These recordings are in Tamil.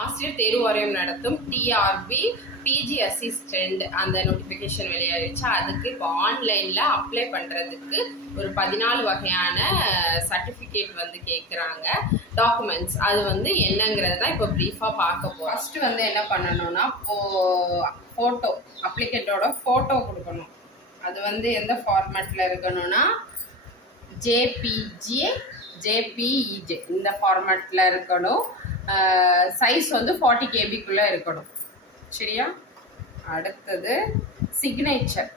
ஆசிரியர் தேர்வு வாரியம் நடத்தும் டிஆர்பி பிஜி அசிஸ்டண்ட் அந்த நோட்டிஃபிகேஷன் வெளியாகிடுச்சு அதுக்கு இப்போ ஆன்லைனில் அப்ளை பண்ணுறதுக்கு ஒரு பதினாலு வகையான சர்டிஃபிகேட் வந்து கேட்குறாங்க டாக்குமெண்ட்ஸ் அது வந்து என்னங்கிறது தான் இப்போ ப்ரீஃபாக பார்க்க போகிறோம் ஃபஸ்ட்டு வந்து என்ன பண்ணணும்னா ஃபோட்டோ அப்ளிகேட்டோட ஃபோட்டோ கொடுக்கணும். அது வந்து எந்த ஃபார்மேட்டில் இருக்கணும்னா ஜேபிஜே ஜேபிஇஜே இந்த ஃபார்மேட்டில் இருக்கணும். சைஸ் வந்து ஃபார்ட்டி கேபிக்குள்ளே இருக்கணும். சரியா? அடுத்தது சிக்னேச்சர்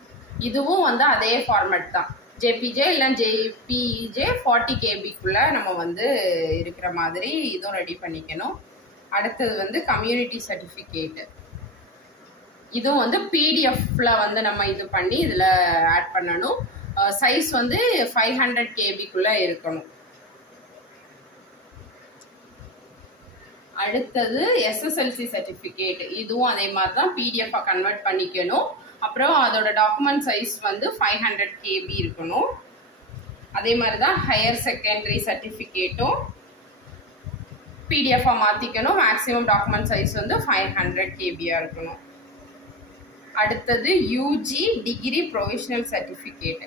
இதுவும் வந்து அதே ஃபார்மேட் தான். ஜேபிஜே இல்லை ஜேபிஜே ஃபார்ட்டி கேபிக்குள்ளே நம்ம வந்து இருக்கிற மாதிரி இதுவும் ரெடி பண்ணிக்கணும். அடுத்தது வந்து கம்யூனிட்டி சர்டிஃபிகேட்டு இதுவும் வந்து பிடிஎஃப்ல வந்து நம்ம இது பண்ணி இதில் ஆட் பண்ணணும். சைஸ் வந்து ஃபைவ் ஹண்ட்ரட் கேபிக்குள்ளே இருக்கணும். அடுத்தது எஸ்எஸ்எல்சி சர்டிஃபிகேட் இதுவும் அதே மாதிரி தான் பிடிஎஃபாக கன்வெர்ட் பண்ணிக்கணும். அப்புறம் அதோட டாக்குமெண்ட் சைஸ் வந்து ஃபைவ் ஹண்ட்ரட் கேபி இருக்கணும். அதே மாதிரி தான் ஹையர் செகண்டரி சர்டிஃபிகேட்டும் பிடிஎஃபாக மாற்றிக்கணும் மேக்ஸிமம் டாக்குமெண்ட் சைஸ் வந்து ஃபைவ் ஹண்ட்ரட் கேபியாக இருக்கணும். அடுத்தது UG degree provisional certificate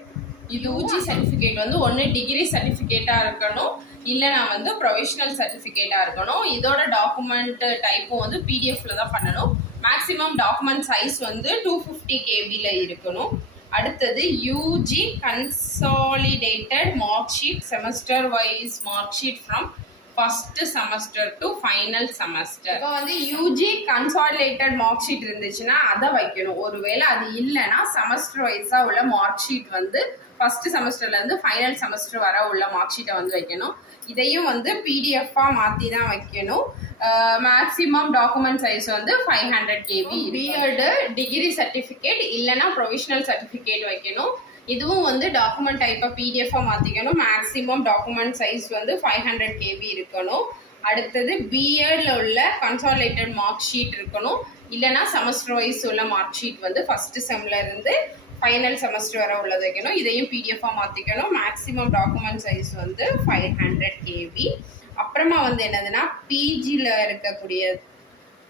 UG certificate வந்து ஒன்று டிகிரி சர்டிஃபிகேட்டாக இருக்கணும். இல்லைனா வந்து ப்ரொவிஷனல் சர்டிஃபிகேட்டாக இருக்கணும். இதோட டாக்குமெண்ட் டைப்பும் வந்து பிடிஎஃப்ல தான் பண்ணணும். மேக்ஸிமம் டாக்குமெண்ட் சைஸ் வந்து டூ ஃபிஃப்டி கேபியில் இருக்கணும். அடுத்தது UG consolidated mark sheet semester wise mark sheet from first semester to final semester இப்போ வந்து யூஜி கன்சாலிடேட்டட் மார்க் ஷீட் இருந்துச்சுன்னா அதை வைக்கணும். ஒருவேளை அது இல்லைன்னா செமஸ்டர் வைஸாக உள்ள மார்க் ஷீட் வந்து ஃபர்ஸ்ட் செமஸ்டர்லேருந்து ஃபைனல் செமஸ்டர் வர உள்ள மார்க் ஷீட்டை வந்து வைக்கணும். இதையும் வந்து பிடிஎஃபாக மாற்றி தான் வைக்கணும். மேக்ஸிமம் டாக்குமெண்ட் சைஸ் வந்து five hundred KB BEd degree certificate இல்லைன்னா ப்ரொவிஷனல் சர்டிஃபிகேட் வைக்கணும். இதுவும் வந்து டாக்குமெண்ட் டைப்பை பிடிஎஃபாக மாற்றிக்கணும் மேக்ஸிமம் டாக்குமெண்ட் சைஸ் வந்து ஃபைவ் ஹண்ட்ரட் கேபி இருக்கணும். அடுத்தது பிஎட்ல உள்ள கன்சாலேட்டட் மார்க் ஷீட் இருக்கணும். இல்லைனா செமஸ்டர் வைஸ் உள்ள மார்க் ஷீட் வந்து ஃபர்ஸ்ட் செம்ல இருந்து ஃபைனல் செமஸ்டர் வர உள்ளது வைக்கணும். இதையும் பிடிஎஃபாக மாற்றிக்கணும் மேக்ஸிமம் டாக்குமெண்ட் சைஸ் வந்து ஃபைவ் ஹண்ட்ரட் கேபி அப்புறமா வந்து என்னதுன்னா பிஜியில் இருக்கக்கூடிய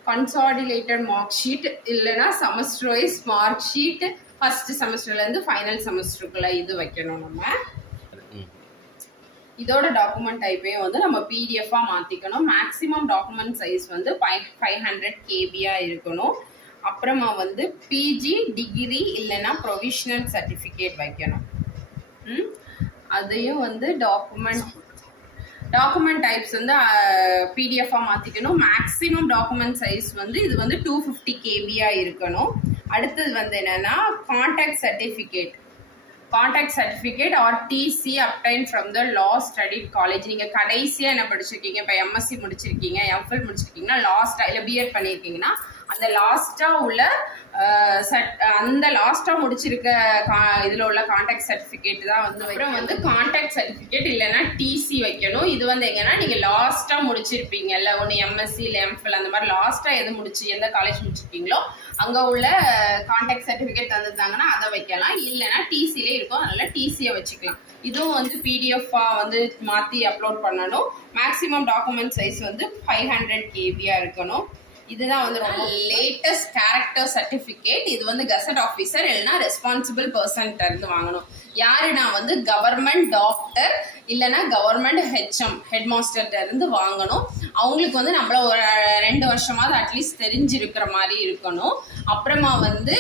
கன்சாடிலேட்டட் மார்க் ஷீட் இல்லைனா semester wise mark sheet first செமஸ்டர்லேருந்து final செமஸ்டருக்குள்ள இது வைக்கணும் நம்ம. இதோட டாக்குமெண்ட் டைப்பையும் வந்து நம்ம பிடிஎஃபாக மாற்றிக்கணும் மேக்ஸிமம் டாக்குமெண்ட் சைஸ் வந்து ஃபைவ் ஃபைவ் ஹண்ட்ரட் கேபியாக இருக்கணும். அப்புறமா வந்து பிஜி டிகிரி இல்லைன்னா ப்ரொவிஷனல் சர்டிஃபிகேட் வைக்கணும். ம். அதையும் வந்து டாக்குமெண்ட் டாக்குமெண்ட் டைப்ஸ் வந்து பிடிஎஃபாக மாற்றிக்கணும் மேக்ஸிமம் டாக்குமெண்ட் சைஸ் வந்து இது வந்து டூ ஃபிஃப்டி கேபியாக இருக்கணும். அடுத்தது வந்து என்னென்னா conduct certificate conduct certificate or TC obtained from the law studied college நீங்கள் கடைசியாக என்ன படிச்சிருக்கீங்க? இப்போ எம்எஸ்சி முடிச்சிருக்கீங்க எம்ஃபில் முடிச்சிருக்கீங்கன்னா லாஸ்ட்டாக இல்லை பிஎட் பண்ணியிருக்கீங்கன்னா அந்த லாஸ்ட்டாக உள்ள சட் அந்த லாஸ்ட்டாக முடிச்சிருக்க கா இதில் உள்ள கான்டாக்ட் சர்டிஃபிகேட் தான் வந்து அப்புறம் வந்து கான்டாக்ட் சர்டிஃபிகேட் இல்லைன்னா டிசி வைக்கணும். இது வந்து எங்கன்னா நீங்கள் லாஸ்ட்டாக முடிச்சிருப்பீங்கல்ல ஒன்று எம்எஸ்சி இல்லை எம்ஃபில் அந்த மாதிரி லாஸ்ட்டாக எது முடிச்சு எந்த காலேஜ் முடிச்சிருக்கீங்களோ அங்கே உள்ள கான்டாக்ட் சர்டிஃபிகேட் தந்துருந்தாங்கன்னா அதை வைக்கலாம். இல்லைன்னா டிசிலே இருக்கும். அதனால டிசியை வச்சுக்கலாம். இதுவும் வந்து பிடிஎஃபாக வந்து மாற்றி அப்லோட் பண்ணணும். மேக்ஸிமம் டாக்குமெண்ட் சைஸ் வந்து ஃபைவ் ஹண்ட்ரட் கேபியாக இருக்கணும். இதுதான் வந்து ரொம்ப லேட்டஸ்ட் கேரக்டர் சர்டிஃபிகேட் இது வந்து கசட் ஆஃபீஸர் இல்லைன்னா ரெஸ்பான்சிபிள் பர்சன்ட்ட இருந்து வாங்கணும். யாருன்னா வந்து கவர்மெண்ட் டாக்டர் இல்லைன்னா கவர்மெண்ட் ஹெச்எம் ஹெட் மாஸ்டர்கிட்ட இருந்து வாங்கணும். அவங்களுக்கு வந்து நம்மள ஒரு ரெண்டு வருஷமாவது அட்லீஸ்ட் தெரிஞ்சிருக்கிற மாதிரி இருக்கணும். அப்புறமா வந்து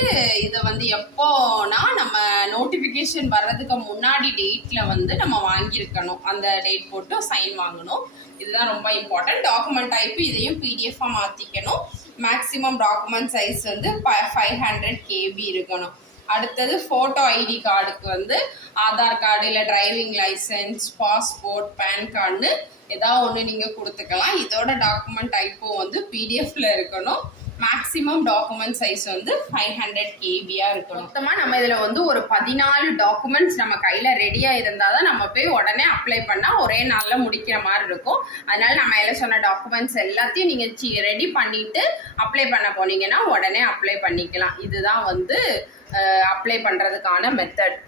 இதை வந்து எப்போனா நம்ம நோட்டிஃபிகேஷன் வர்றதுக்கு முன்னாடி டேட்டில் வந்து நம்ம வாங்கியிருக்கணும். அந்த டேட் போட்டு சைன் வாங்கணும். இதுதான் ரொம்ப இம்பார்ட்டன்ட் டாக்குமெண்ட் டைப்பு இதையும் பிடிஎஃபாக மாற்றிக்கணும் மேக்ஸிமம் டாக்குமெண்ட் சைஸ் வந்து ஃபைவ் ஹண்ட்ரட் கேபி இருக்கணும். அடுத்தது ஃபோட்டோ ஐடி கார்டுக்கு வந்து ஆதார் கார்டு இல்லை டிரைவிங் லைசன்ஸ் பாஸ்போர்ட் பேன் கார்டுன்னு ஏதாவது ஒன்று நீங்கள் கொடுத்துக்கலாம். இதோட டாக்குமெண்ட் டைப்பும் வந்து பிடிஎஃப்ல இருக்கணும். மேக்ஸிமம் டாக்குமெண்ட் சைஸ் வந்து ஃபைவ் ஹண்ட்ரட் கேபியாக இருக்கணும். மொத்தமாக நம்ம இதில் வந்து ஒரு பதினாலு டாக்குமெண்ட்ஸ் நம்ம கையில் ரெடியாக இருந்தால் தான் நம்ம போய் உடனே அப்ளை பண்ணால் ஒரே நாளில் முடிக்கிற மாதிரி இருக்கும். அதனால நம்ம எல்லாம் சொன்ன டாக்குமெண்ட்ஸ் எல்லாத்தையும் நீங்கள் ரெடி பண்ணிட்டு அப்ளை பண்ண போனீங்கன்னா உடனே அப்ளை பண்ணிக்கலாம். இதுதான் வந்து அப்ளை பண்ணுறதுக்கான மெத்தட்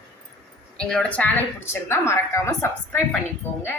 எங்களோட சேனல் பிடிச்சிருந்தா மறக்காமல் சப்ஸ்கிரைப் பண்ணிக்கோங்க.